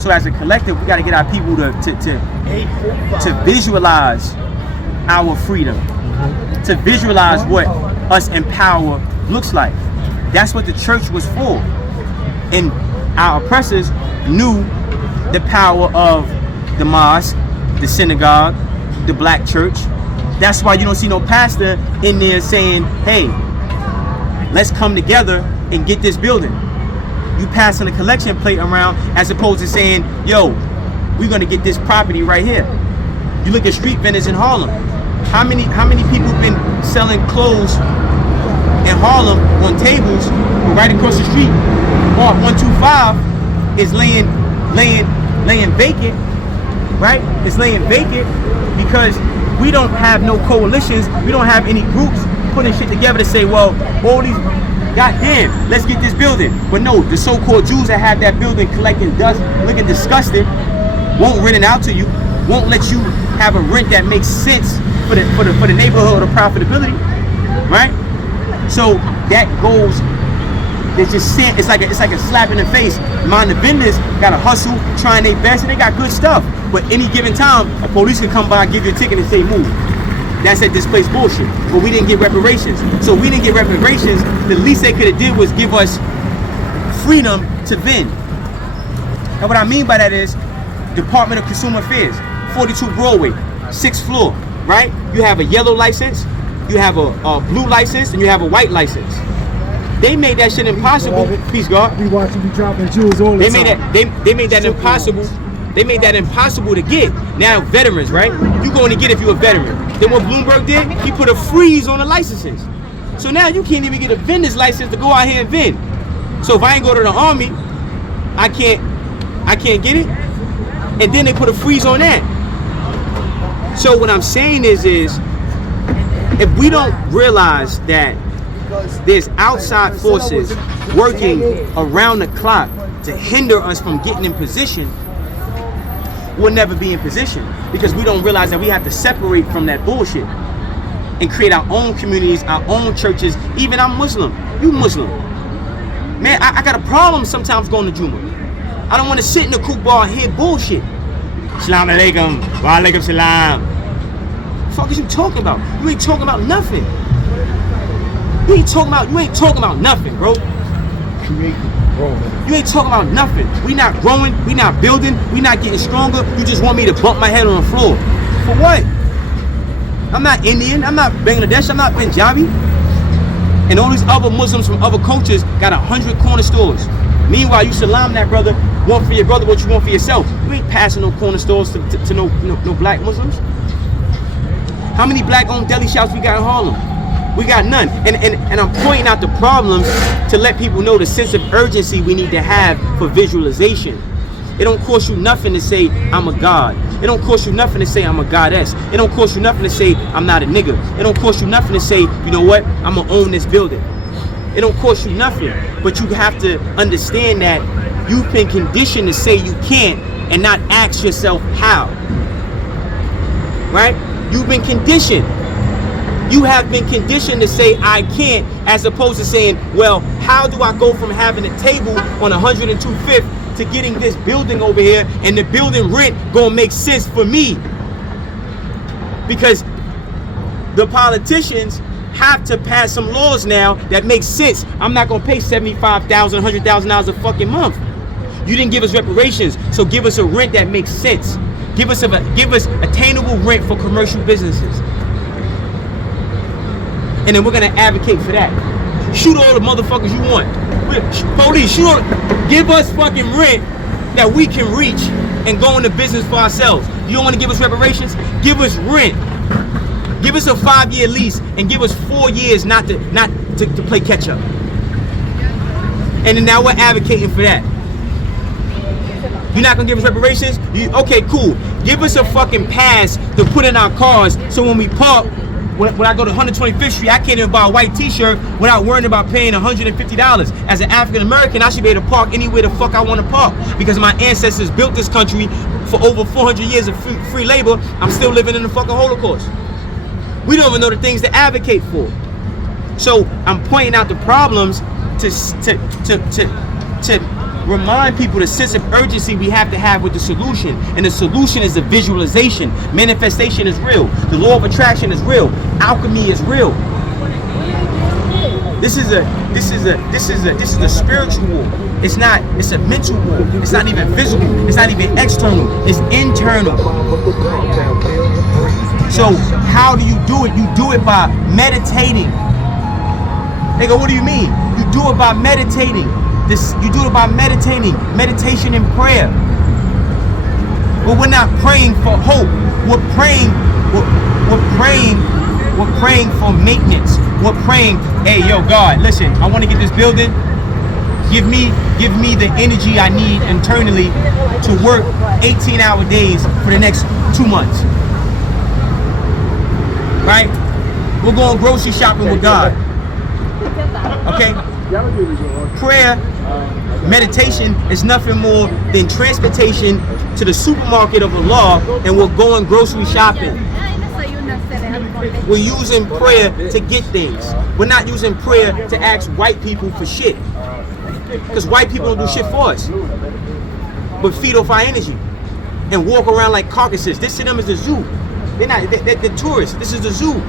So as a collective, we got to get our people to visualize our freedom, to visualize what us in power looks like. That's what the church was for. And our oppressors knew the power of the mosque, the synagogue, the black church. That's why you don't see no pastor in there saying, hey, let's come together and get this building. You passing a collection plate around as opposed to saying, yo, we're gonna get this property right here. You look at street vendors in Harlem. How many people have been selling clothes in Harlem on tables, but right across the street, Bar 125 is laying vacant, right? It's laying vacant because we don't have no coalitions, we don't have any groups putting shit together to say, well, all these, goddamn, let's get this building. But no, the so-called Jews that have that building collecting dust, looking disgusted, won't rent it out to you, won't let you have a rent that makes sense for the neighborhood or profitability, right? So that goes, it's like a slap in the face. Mind the vendors gotta hustle, trying their best, and they got good stuff. But any given time, a police can come by, give you a ticket, and say move. That's that displaced bullshit. But we didn't get reparations. So we didn't get reparations. The least they could have did was give us freedom to vend. And what I mean by that is Department of Consumer Affairs, 42 Broadway, 6th floor, right? You have a yellow license, you have a blue license, and you have a white license. They made that shit impossible. Peace, God. We watching you dropping jewels all the time. They made that impossible. They made that impossible to get. Now veterans, right? You going to get if you're a veteran. Then what Bloomberg did, he put a freeze on the licenses. So now you can't even get a vendor's license to go out here and vend. So if I ain't go to the army, I can't get it. And then they put a freeze on that. So what I'm saying is if we don't realize that there's outside forces working around the clock to hinder us from getting in position, we'll never be in position because we don't realize that we have to separate from that bullshit and create our own communities, our own churches. Even I'm Muslim, you Muslim. Man, I got a problem sometimes going to Juma. I don't want to sit in the kook bar and hear bullshit. Assalamu alaikum, wa alaikum salam. What the fuck is you talking about? You ain't talking about nothing. You ain't talking about nothing, bro. You ain't talking about nothing. We not growing, we not building, we not getting stronger. You just want me to bump my head on the floor. For what? I'm not Indian, I'm not Bangladesh, I'm not Punjabi. And all these other Muslims from other cultures got 100 corner stores. Meanwhile, you salam that brother, one for your brother, what you want for yourself. You ain't passing no corner stores to no black Muslims. How many black-owned deli shops we got in Harlem? We got none. And I'm pointing out the problems to let people know the sense of urgency we need to have for visualization. It don't cost you nothing to say I'm a god. It don't cost you nothing to say I'm a goddess. It don't cost you nothing to say I'm not a nigga. It don't cost you nothing to say, you know what, I'm gonna own this building. It don't cost you nothing. But you have to understand that you've been conditioned to say you can't and not ask yourself how. Right? You've been conditioned. You have been conditioned to say I can't, as opposed to saying, well, how do I go from having a table on 102.5th to getting this building over here, and the building rent gonna make sense for me? Because the politicians have to pass some laws now that make sense. I'm not gonna pay $75,000, $100,000 a fucking month. You didn't give us reparations, so give us a rent that makes sense. Give us attainable rent for commercial businesses. And then we're gonna advocate for that. Shoot all the motherfuckers you want. Police, give us fucking rent that we can reach and go into business for ourselves. You don't want to give us reparations? Give us rent. Give us a 5-year lease and give us 4 years not to play catch up. And then now we're advocating for that. You're not gonna give us reparations? Okay, cool. Give us a fucking pass to put in our cars so when we park, when I go to 125th Street, I can't even buy a white t-shirt without worrying about paying $150. As an African American, I should be able to park anywhere the fuck I want to park because my ancestors built this country for over 400 years of free labor. I'm still living in the fucking Holocaust. We don't even know the things to advocate for. So I'm pointing out the problems to remind people the sense of urgency we have to have with the solution. And the solution is the visualization. Manifestation is real. The law of attraction is real. Alchemy is real. This is a spiritual war. It's a mental war. It's not even physical. It's not even external. It's internal. So how do you do it? You do it by meditating. They go, what do you mean? You do it by meditating. You do it by meditating. Meditation and prayer. But we're not praying for hope. We're praying for maintenance. We're praying, hey, yo, God, listen, I want to get this building. Give me the energy I need internally to work 18-hour days for the next 2 months. Right? We're going grocery shopping with God. Okay? Prayer, meditation is nothing more than transportation to the supermarket of Allah, and we're going grocery shopping. We're using prayer to get things. We're not using prayer to ask white people for shit. Because white people don't do shit for us. But feed off our energy. And walk around like carcasses. This to them is the zoo. They're tourists. This is the zoo.